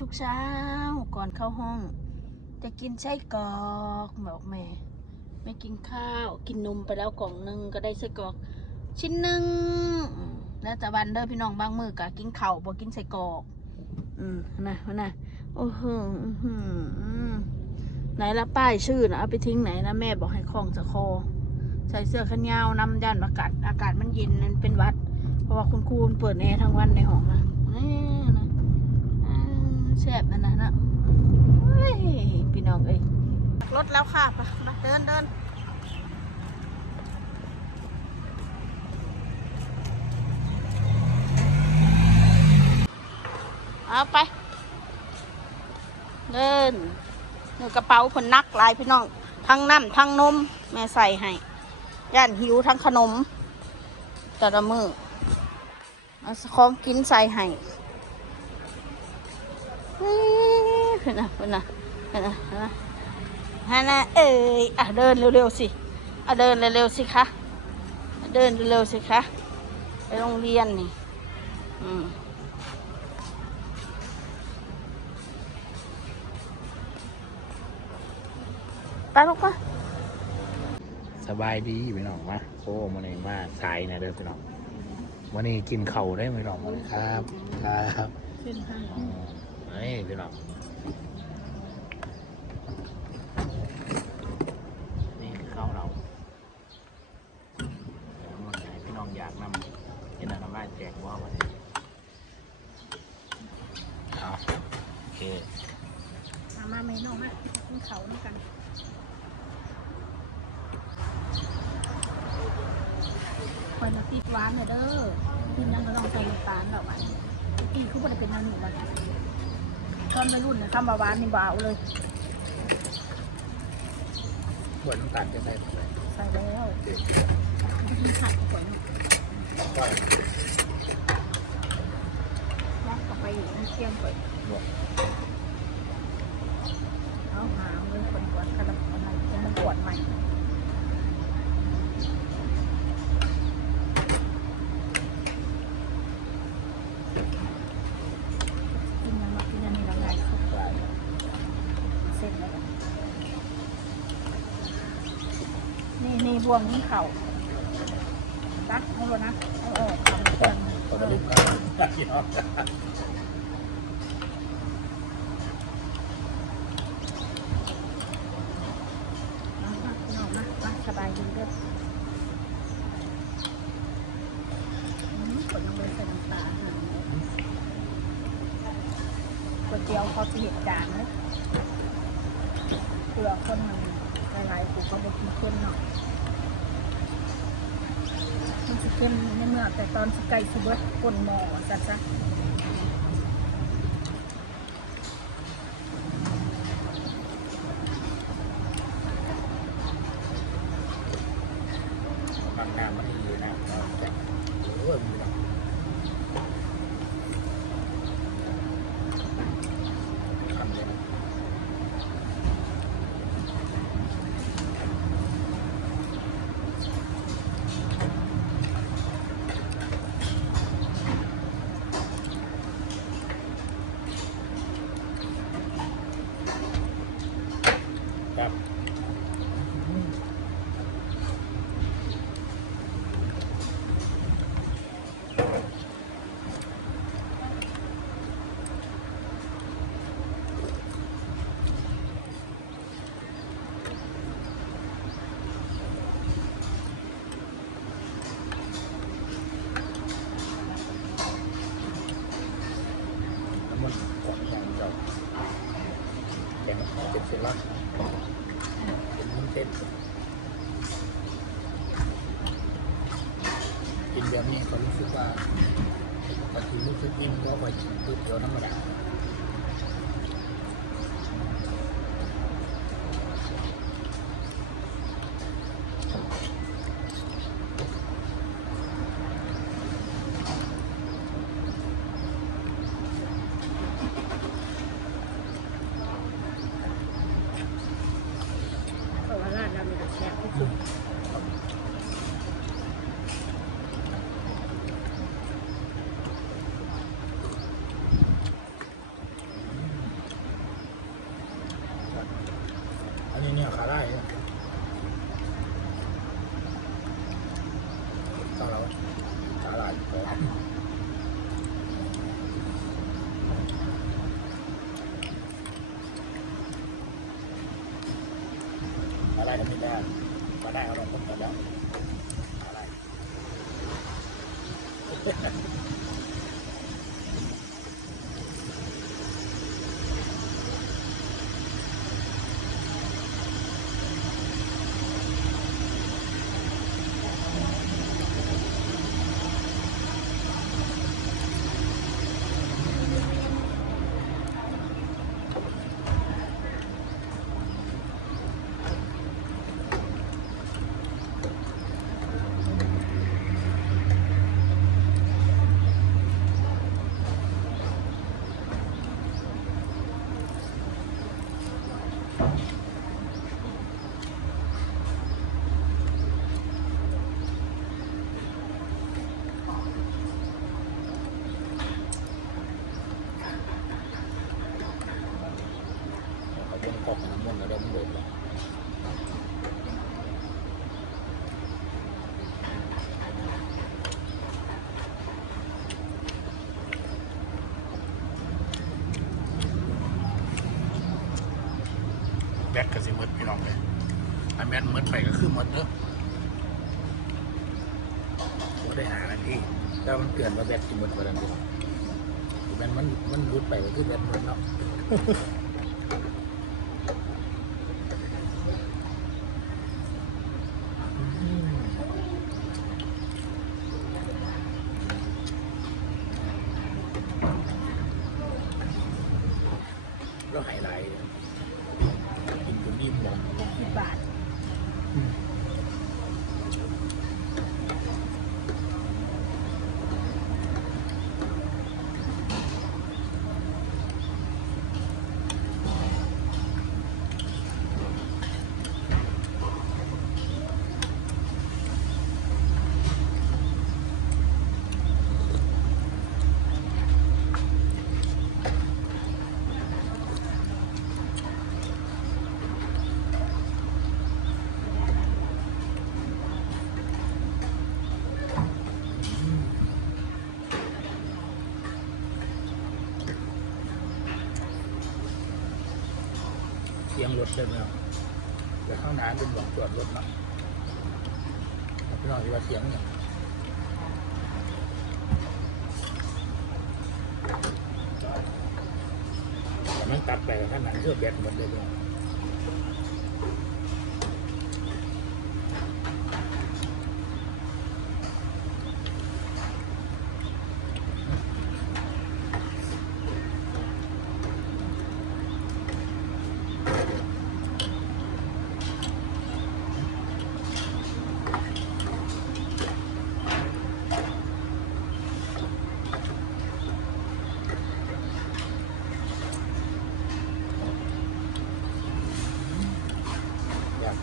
ทุกเช้าก่อนเข้าห้อง จะกินไส้กรอกบอกแม่ ไม่กินข้าว กินนมไปแล้วกล่องหนึ่งก็ได้ไส้กรอก ชิ้นหนึ่งแล้วแต่วันเด้อพี่น้องบางมือกะกินเข้าบ่กินไส้กรอก อืมนะนะโอ้โหอื้อหือไหนละป้ายชื่อนะเอาไปทิ้งไหนนะแม่บอกให้คล้องจะคอ ใส่เสื้อแขนยาวนำยันอากาศ อากาศมันเย็นนั่นเป็นวัด เพราะว่าคุณครูเปิดแอร์ทั้งวันในห้องนะนี่นะ แซ่บนั่นนะนะพี่น้องเอ้ยรถแล้วค่ะมาเดินเดินเอาไป เดินเนื้อกระเป๋าผนนักลายพี่น้อง ทั้งน้ำทั้งนม แม่ใส่ให้ ย่านหิวทั้งขนมแต่ละมือเอาของกินใส่ให้ นนะเพื่อนนะเพื่อนนะเพื่อนนะฮะนะเอ้ยอะเดินเร็วๆสิอะเดินเร็วๆสิคะอะเดินเร็วๆสิคะไปโรงเรียนนี่อืมไปลูกปะสบายดีพี่น้องมาโอ้มันนี้มาสายนะเด้อพี่น้องวันนี้กินเข่าวได้ไหมพี่น้องวันนี้ครับ ครับขึ้นทางอืมนี่พี่น้องนี่คือข้าวเราเดี๋ยวมันให้พี่น้ อยากนำกินอะไรได้แจกว่าวันนี้เอาโอเคมามาเมนูมาขึ้นเขาด้วยกันคอยมาติดหวานหน่อยเด้อกินนั่นก็ต้องใส่น้ำตาลแบบว่าตีคือมันเป็นน้ำหนึ่งแล้วตอนวัยรุ่นนะคำว่าหวานนี่บาวเลยขวดน้ำตาลจะใส่ไหมใส่แล้วกินผัดก่อน ยัดเข้าไปอยู่ในเชียงก่อนเอาหามเลยคนก่อนกระดับมันมันปวดใหม่กินยังมากินยังมีหลายอย่างได้เส้นแล้วนนี่นี่บวงนี่เข่า ตักเอาเลยนะเอาออกทำเครื่องขอสรุปครับพี่น้องเอามาเอามามาสบายดีเด้ออืมกดลงไปใส่น้ำตาลหน่อยก๋วยเตี๋ยวเขาจะเห็ดจานเลยเผื่อคนมันหลายๆกูเขาบอกกินเค็มหน่อย สิเค็มในเมื่อแต่ตอนสไก่สิเบิร์ดกลนหม้อซะซะ บางงานมันดีนะเราจะโอ้ยมีแบบทำเลยนะ ครับน้ำมันก่อนอย่างเจ้า แกงขอเป็นส้นลักเป็นน้ำเส้นกินแบบนี้ก็รู้สึกว่าถ้ากินรู้สึกอิ่มก็ไปกินก๋วยเตี๋ยวธรรมดา ก็ไม่ได้มาได้เอาลงผมแล้วอะไร เขาเป็นกบน้ำมันแล้วเดี๋ยวมันโดดเลยแบกก็สิหมดพี่น้องเลยอันแม่นหมดไปก็คือหมดเนอะก็ได้หานาทีแต่มันเตือนว่าแบตสิหมดกวันนั้นเดียวแม่นมันมันรุดไปก็คือแบตหมดเนาะ ก็ไฮไลท์กินจนนิ่มหมด สิบบาท เสียง รถเลยเนาะเดี๋ยวข้างหน้าเป็นหลองจอดรถเนาะพี่น้องที่ว่าเสียงเนี่ยมันตัดไปข้างหลังเสื้อแบตหมดเลยเนาะ อยาก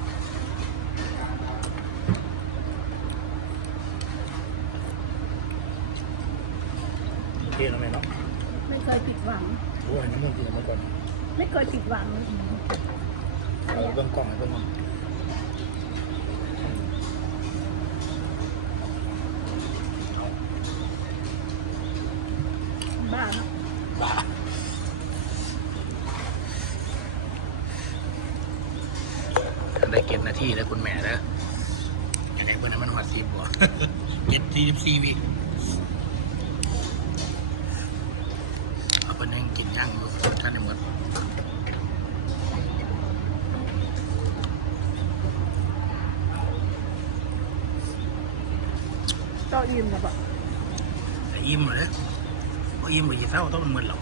โอเคแล้วไหมเนาะ ไม่เคยผิดห วัง โอ้ยน้ำมันกินมาก่อนไม่เคยผิดหวัง เอาเบื้องกล้องให้เบื้องมันบ้าเนอะ บ้าได้เก็บนาทีแล้วคุณแม่แล้วอยากให้เพื่อนให้มันหัวซีบบ่ เจ็ดทีสิบสี่วิเอาเป็น ยังกินย่างยู่ท่านในหมดก็ยิ้มนะปะแต่อิ่มเลยพออิ่มไปกี่เท่าต้องมันหมดหรอ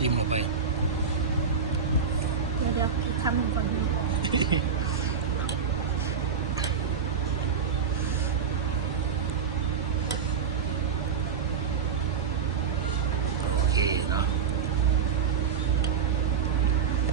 อิ่มลงไป เดี๋ยวเดี๋ยวอีกคำหนึ่งก่อน